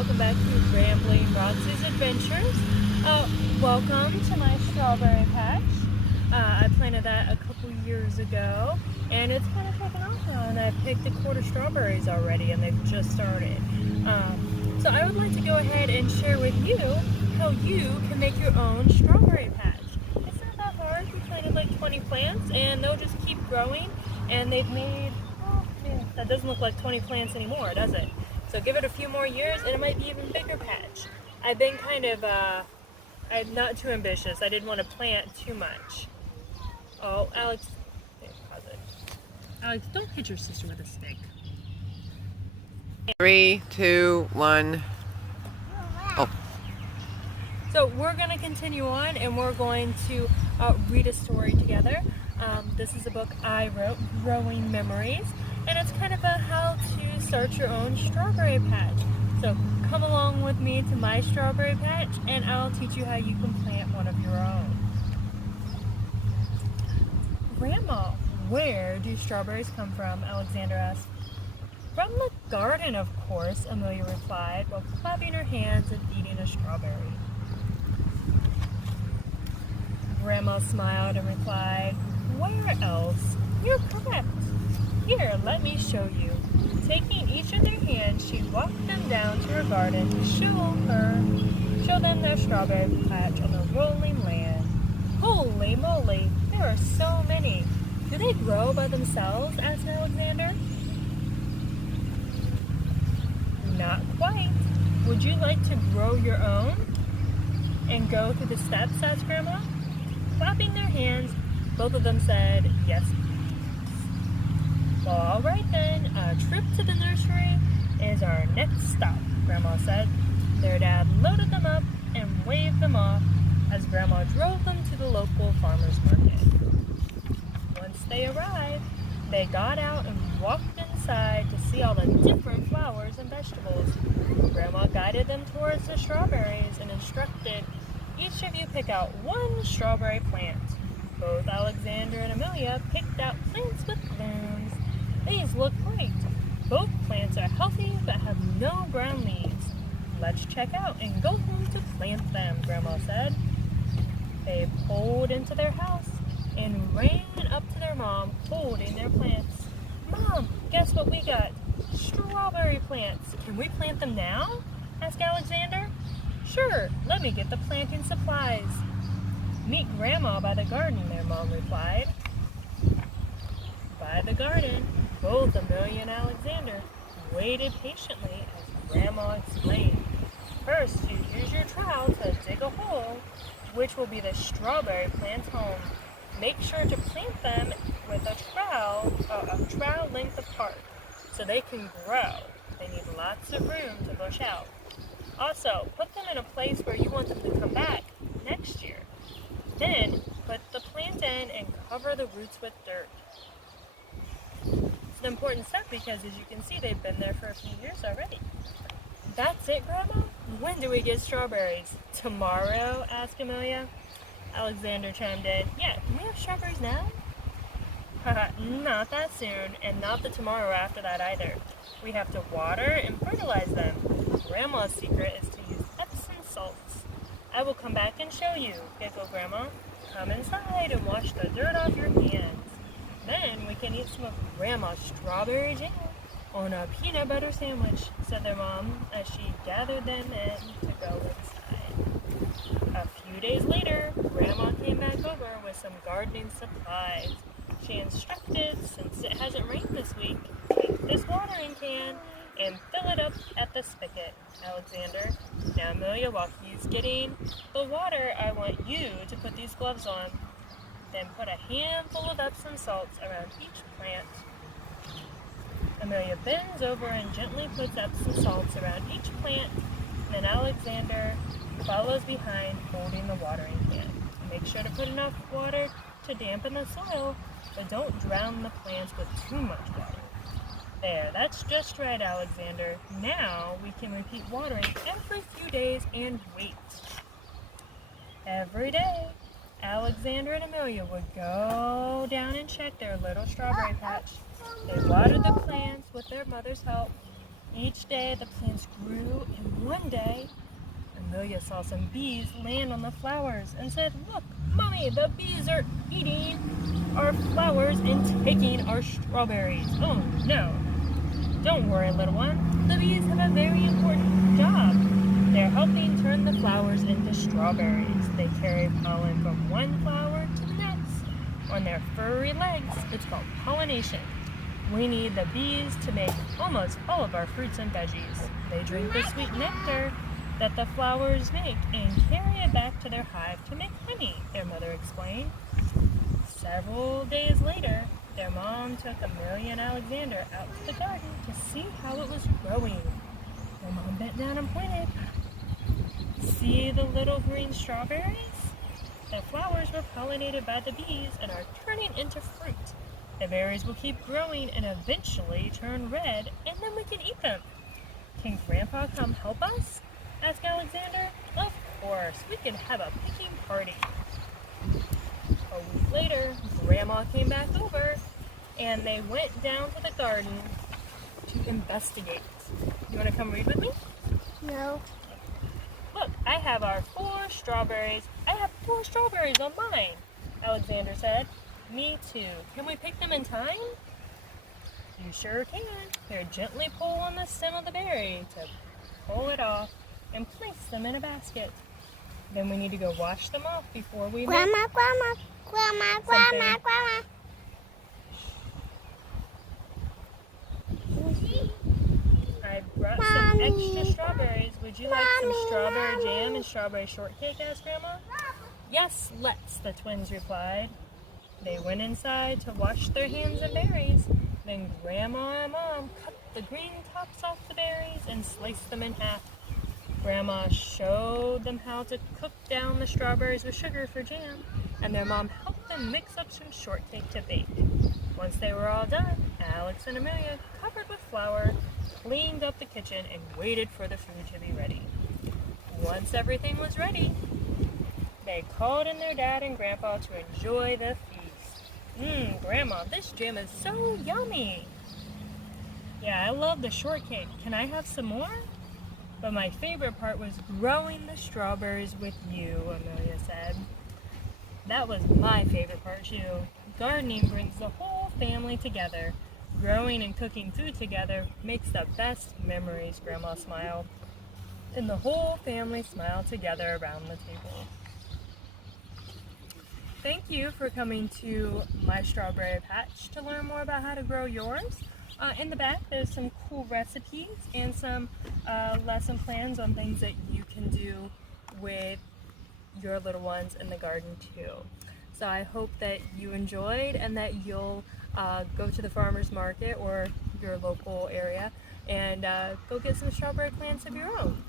welcome back to Rambling Roxy's Adventures. Welcome to my strawberry patch. I planted that a couple years ago, and it's kind of taken off now, and I've picked a quart of strawberries already, and they've just started. So I would like to go ahead and share with you how you can make your own strawberry patch. It's not that hard. We planted like 20 plants, and they'll just keep growing, and they've made, oh man, that doesn't look like 20 plants anymore, does it? So give it a few more years and it might be even bigger patch. I've been kind of, I'm not too ambitious. I didn't want to plant too much. Oh, Alex, pause it. Alex, don't hit your sister with a stick. 3, 2, 1. Oh. So we're going to continue on and we're going to read a story together. This is a book I wrote, Growing Memories, and it's kind of a how to start your own strawberry patch. So come along with me to my strawberry patch and I'll teach you how you can plant one of your own. Grandma, where do strawberries come from? Alexander asked. From the garden, of course, Amelia replied, while clapping her hands and eating a strawberry. Grandma smiled and replied, where else? You're correct. Here, let me show you. Taking each in their hands, she walked them down to her garden to show them their strawberry patch on the rolling land. Holy moly, there are so many. Do they grow by themselves? Asked Alexander. Not quite. Would you like to grow your own and go through the steps? Asked Grandma. Clapping their hands, both of them said, yes. Well, all right then, a trip to the nursery is our next stop, Grandma said. Their dad loaded them up and waved them off as Grandma drove them to the local farmer's market. Once they arrived, they got out and walked inside to see all the different flowers and vegetables. Grandma guided them towards the strawberries and instructed, each of you pick out one strawberry plant. Both Alexander and Amelia picked out plants with blooms. These look great. Both plants are healthy but have no brown leaves. Let's check out and go home to plant them, Grandma said. They pulled into their house and ran up to their mom holding their plants. Mom, guess what we got? Strawberry plants. Can we plant them now? Asked Alexander. Sure, let me get the planting supplies. Meet Grandma by the garden, their mom replied. By the garden, both Amelia and Alexander waited patiently as Grandma explained. First, you use your trowel to dig a hole, which will be the strawberry plant's home. Make sure to plant them with a trowel length apart, so they can grow. They need lots of room to bush out. Also, put them in a place where you want them to come back next year. Then, put the plant in and cover the roots with dirt. It's an important step because, as you can see, they've been there for a few years already. That's it, Grandma? When do we get strawberries? Tomorrow? Asked Amelia. Alexander chimed in. Yeah, can we have strawberries now? Not that soon, and not the tomorrow after that either. We have to water and fertilize them. Grandma's secret is to use Epsom salts. I will come back and show you, giggled Grandma. Come inside and wash the dirt off your hands. Then we can eat some of Grandma's strawberry jam on a peanut butter sandwich, said their mom as she gathered them in to go inside. A few days later, Grandma came back over with some gardening supplies. She instructed, since it hasn't rained this week, take this watering can and fill it up at the spigot, Alexander. Now, Amelia, while he's getting the water, I want you to put these gloves on. Then put a handful of Epsom salts around each plant. Amelia bends over and gently puts Epsom salts around each plant. Then Alexander follows behind, holding the watering can. Make sure to put enough water to dampen the soil, but don't drown the plants with too much water. There, that's just right, Alexander. Now we can repeat watering every few days and wait. Every day, Alexander and Amelia would go down and check their little strawberry patch. They watered the plants with their mother's help, Each day the plants grew, and one day Amelia saw some bees land on the flowers and said, "Look, Mommy, the bees are eating our flowers and taking our strawberries. Oh no." "Don't worry, little one. The bees have a very important job. They're helping turn the flowers into strawberries. They carry pollen from one flower to the next. On their furry legs, it's called pollination. We need the bees to make almost all of our fruits and veggies. They drink the sweet nectar that the flowers make and carry it back to their hive to make honey," their mother explained. Several days later, their mom took Amelia and Alexander out to the garden to see how it was growing. Their mom bent down and pointed. "See the little green strawberries? The flowers were pollinated by the bees and are turning into fruit. The berries will keep growing and eventually turn red, and then we can eat them. Can Grandpa come help us?" asked Alexander. "Of course, we can have a picking party." A week later, Grandma came back over, and they went down to the garden to investigate. You want to come read with me? No. "Look, I have our 4 strawberries. I have 4 strawberries on mine," Alexander said. "Me too. Can we pick them in time?" "You sure can. Here, gently pull on the stem of the berry to pull it off and place them in a basket. Then we need to go wash them off before we Grandma, Grandma, Grandma, Grandma, Something. Grandma. I brought some Mommy. extra strawberries. Would you like some Mommy, strawberry Mommy. jam and strawberry shortcake?" asked Grandma. "Yes, let's," the twins replied. They went inside to wash their hands and berries. Then Grandma and Mom cut the green tops off the berries and sliced them in half. Grandma showed them how to cook down the strawberries with sugar for jam, and their mom helped them mix up some shortcake to bake. Once they were all done, Alex and Amelia, covered with flour, cleaned up the kitchen and waited for the food to be ready. Once everything was ready, they called in their dad and Grandpa to enjoy the feast. Grandma, this jam is so yummy." "Yeah, I love the shortcake. Can I have some more?" "But my favorite part was growing the strawberries with you," Amelia said. "That was my favorite part too. Gardening brings the whole family together. Growing and cooking food together makes the best memories," Grandma smiled. And the whole family smiled together around the table. Thank you for coming to my strawberry patch to learn more about how to grow yours. In the back, there's some cool recipes and some lesson plans on things that you can do with your little ones in the garden too. So I hope that you enjoyed and that you'll go to the farmer's market or your local area and go get some strawberry plants of your own.